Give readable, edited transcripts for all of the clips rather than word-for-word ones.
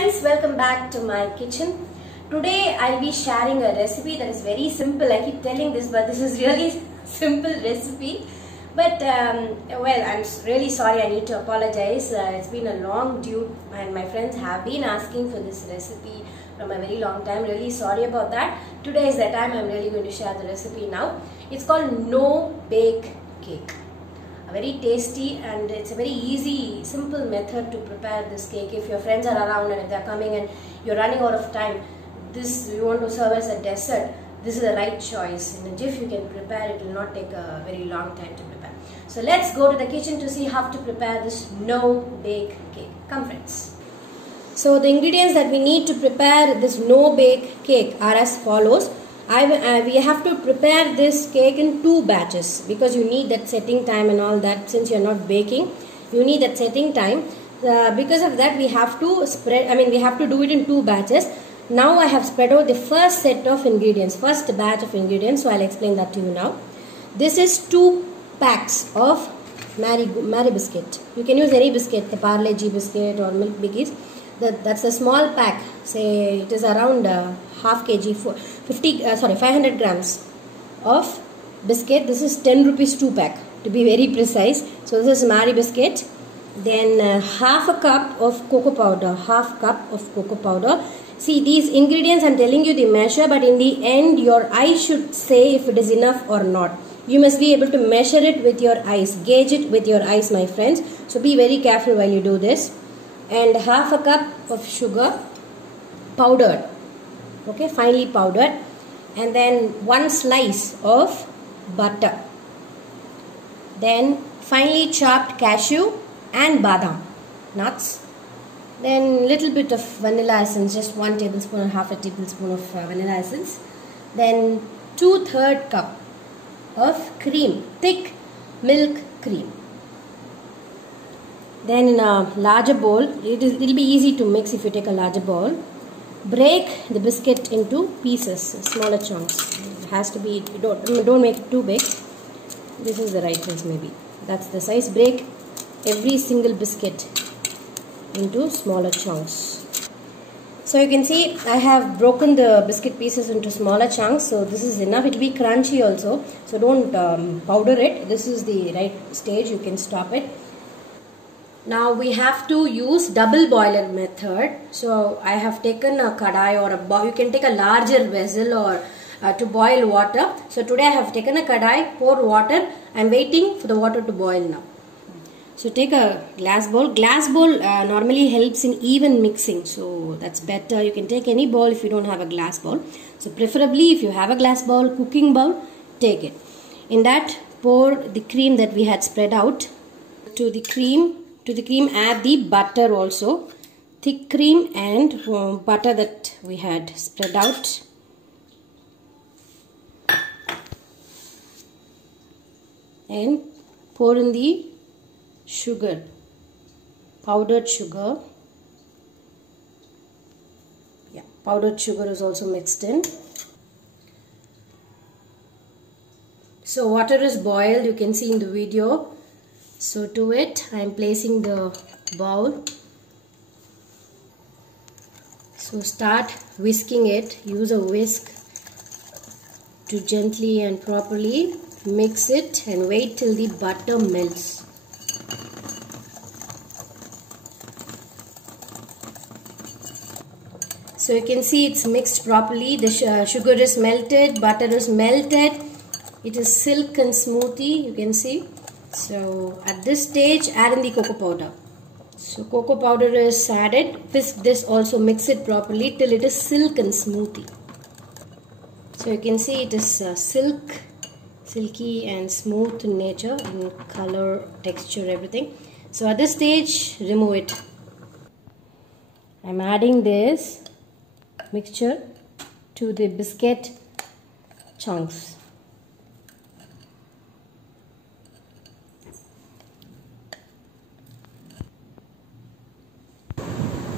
friends, welcome back to my kitchen. Today I'll be sharing a recipe that is very simple. I keep telling this, but this is really simple recipe. But well, I'm really sorry, I need to apologize. It's been a long due and my friends have been asking for this recipe from a very long time. Really sorry about that. Today is the time I'm really going to share the recipe now. It's called no bake cake. Very tasty, and it's a very easy, simple method to prepare this cake. If your friends are around and if they're coming and you're running out of time, this you want to serve as a dessert, this is the right choice. In a jiff you can prepare, it will not take a very long time to prepare. So let's go to the kitchen to see how to prepare this no bake cake. Come friends. So the ingredients that we need to prepare this no bake cake are as follows. We have to prepare this cake in 2 batches because you need that setting time and all that. Since you're not baking, you need that setting time. Because of that, we have to we have to do it in 2 batches. Now I have spread out the first set of ingredients, first batch of ingredients. So I'll explain that to you now. This is 2 packs of Marie biscuit. You can use any biscuit, the Parle G biscuit or Milk Biggies. That's a small pack. Say it is around half kg, 500 grams of biscuit. This is 10 rupees 2 pack to be very precise. So this is Marie biscuit. Then half a cup of cocoa powder. See, these ingredients I'm telling you the measure, but in the end your eyes should say if it is enough or not. You must be able to measure it with your eyes, gauge it with your eyes, my friends. So be very careful while you do this. And half a cup of sugar, powdered, okay, finely powdered. And then 1 slice of butter. Then finely chopped cashew and badam nuts. Then little bit of vanilla essence, just 1 tablespoon or half a tablespoon of vanilla essence. Then 2/3 cup of cream, thick milk cream. Then in a larger bowl, it will be easy to mix if you take a larger bowl. Break the biscuit into pieces, smaller chunks. It has to be, don't make it too big. This is the right size maybe. That's the size. Break every single biscuit into smaller chunks. So you can see I have broken the biscuit pieces into smaller chunks. So this is enough. It will be crunchy also. So don't powder it. This is the right stage. You can stop it. Now we have to use double boiler method. So I have taken a kadai or a bowl. You can take a larger vessel or to boil water. So today I have taken a kadai, pour water. I am waiting for the water to boil now. So take a glass bowl. Glass bowl normally helps in even mixing. So that's better. You can take any bowl if you don't have a glass bowl. So preferably if you have a glass bowl, cooking bowl, take it. In that pour the cream that we had spread out. To the cream add the butter also. Thick cream and butter that we had spread out. And pour in the sugar, powdered sugar. Yeah, powdered sugar is also mixed in. So water is boiled, you can see in the video. So to it I am placing the bowl. So start whisking it. Use a whisk to gently and properly mix it and wait till the butter melts. So you can see it's mixed properly. The sugar is melted, butter is melted. It is silk and smoothy, you can see. So at this stage add in the cocoa powder. So cocoa powder is added. Whisk this also, mix it properly till it is silk and smoothy. So you can see it is silky and smooth in nature, in color, texture, everything. So at this stage remove it. I'm adding this mixture to the biscuit chunks.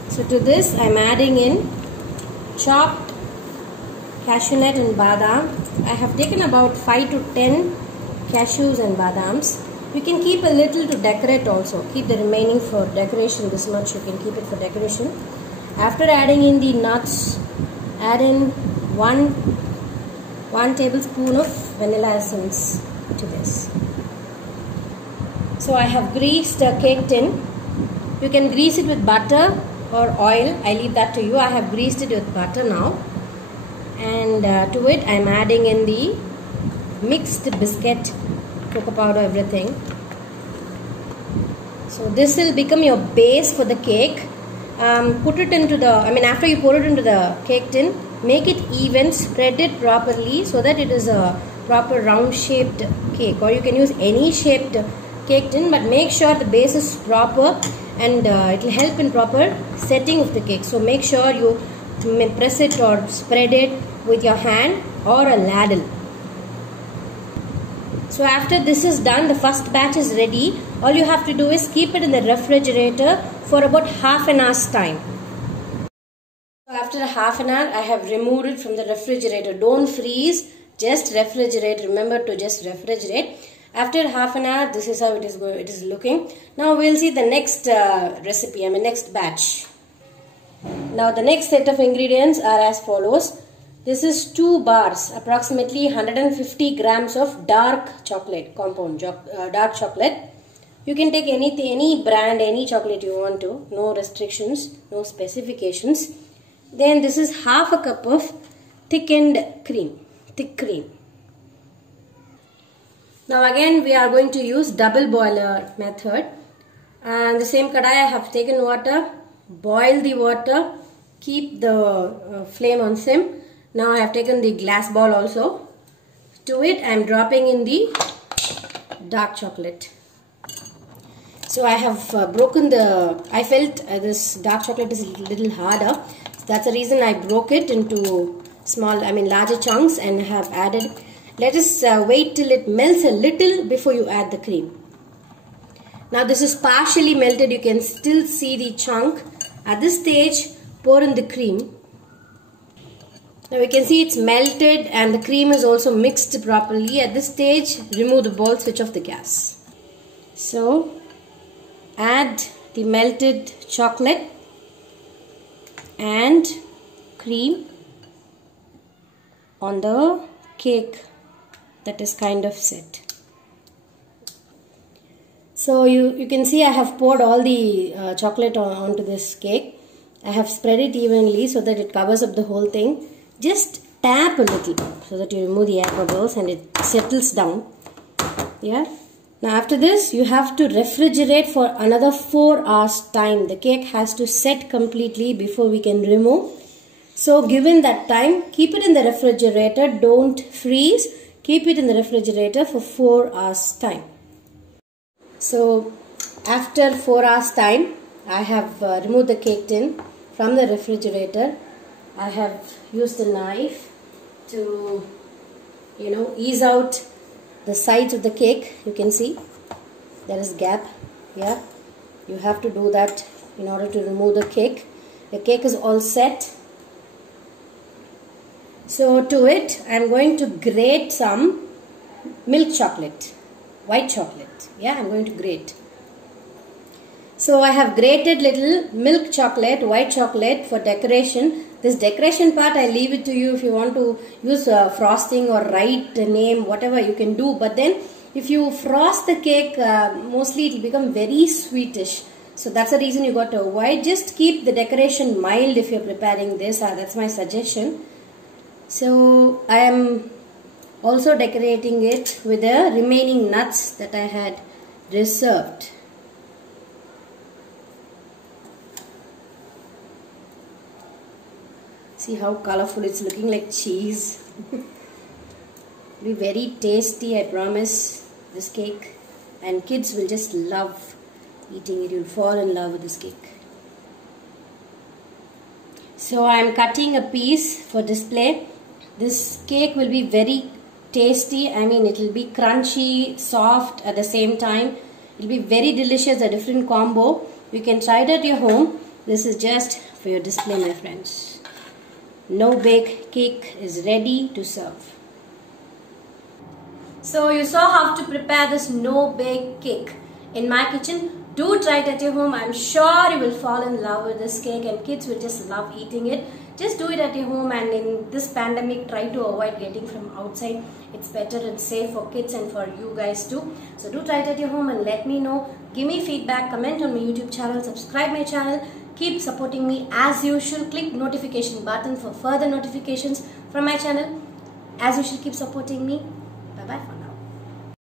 So to this I am adding in chopped cashew nut and badam. I have taken about 5 to 10 cashews and badams. You can keep a little to decorate also. Keep the remaining for decoration. This much you can keep it for decoration. After adding in the nuts, add in 1 tablespoon of vanilla essence to this. So I have greased a cake tin. You can grease it with butter or oil. I leave that to you. I have greased it with butter now. And to it I am adding in the mixed biscuit, cocoa powder, everything. So this will become your base for the cake. Put it into the, after you pour it into the cake tin, make it even, spread it properly so that it is a proper round shaped cake, or you can use any shaped cake tin, but make sure the base is proper, and it will help in proper setting of the cake. So make sure you press it or spread it with your hand or a ladle. So after this is done, the first batch is ready. All you have to do is keep it in the refrigerator for about half an hour's time. So after half an hour, I have removed it from the refrigerator. Don't freeze, just refrigerate. Remember to just refrigerate. After half an hour, this is how it is looking. Now we'll see the next recipe, next batch. Now the next set of ingredients are as follows. This is 2 bars, approximately 150 grams of dark chocolate, compound dark chocolate. You can take any brand, any chocolate you want to. No restrictions, no specifications. Then this is half a cup of thick cream. Now again we are going to use double boiler method. And the same kadai I have taken water, boil the water, keep the flame on sim. Now I have taken the glass bowl also. To it I am dropping in the dark chocolate. So I have broken I felt this dark chocolate is a little harder. So that's the reason I broke it into larger chunks and have added. Let us wait till it melts a little before you add the cream. Now this is partially melted. You can still see the chunk. At this stage, pour in the cream. Now we can see it's melted and the cream is also mixed properly. At this stage, remove the bowl, switch off the gas. So, add the melted chocolate and cream on the cake that is kind of set. So you can see I have poured all the chocolate onto this cake. I have spread it evenly so that it covers up the whole thing. Just tap a little so that you remove the air bubbles and it settles down. Yeah. Now after this you have to refrigerate for another 4 hours time. The cake has to set completely before we can remove. So given that time, keep it in the refrigerator. Don't freeze. Keep it in the refrigerator for 4 hours time. So after 4 hours time, I have removed the cake tin from the refrigerator. I have used the knife to ease out the sides of the cake. You can see there is gap. Yeah, you have to do that in order to remove the cake. The cake is all set. So to it I am going to grate some milk chocolate, white chocolate. Yeah, I am going to grate. So I have grated little milk chocolate, white chocolate for decoration. This decoration part I leave it to you. If you want to use frosting or write a name, whatever you can do. But then if you frost the cake, mostly it will become very sweetish. So that's the reason you got to avoid. Just keep the decoration mild if you are preparing this. That's my suggestion. So I am also decorating it with the remaining nuts that I had reserved. See how colorful it's looking, like cheese. It'll be very tasty, I promise, this cake. And kids will just love eating it. You'll fall in love with this cake. So I am cutting a piece for display. This cake will be very tasty. It will be crunchy, soft at the same time. It will be very delicious, a different combo. You can try it at your home. This is just for your display, my friends. No bake cake is ready to serve. So you saw how to prepare this no bake cake in my kitchen. Do try it at your home. I'm sure you will fall in love with this cake and kids will just love eating it. Just do it at your home, and in this pandemic try to avoid getting from outside. It's better and safe for kids and for you guys too. So do try it at your home and let me know. Give me feedback, comment on my YouTube channel, subscribe my channel. Keep supporting me as usual. Click notification button for further notifications from my channel. As usual, keep supporting me. Bye bye for now.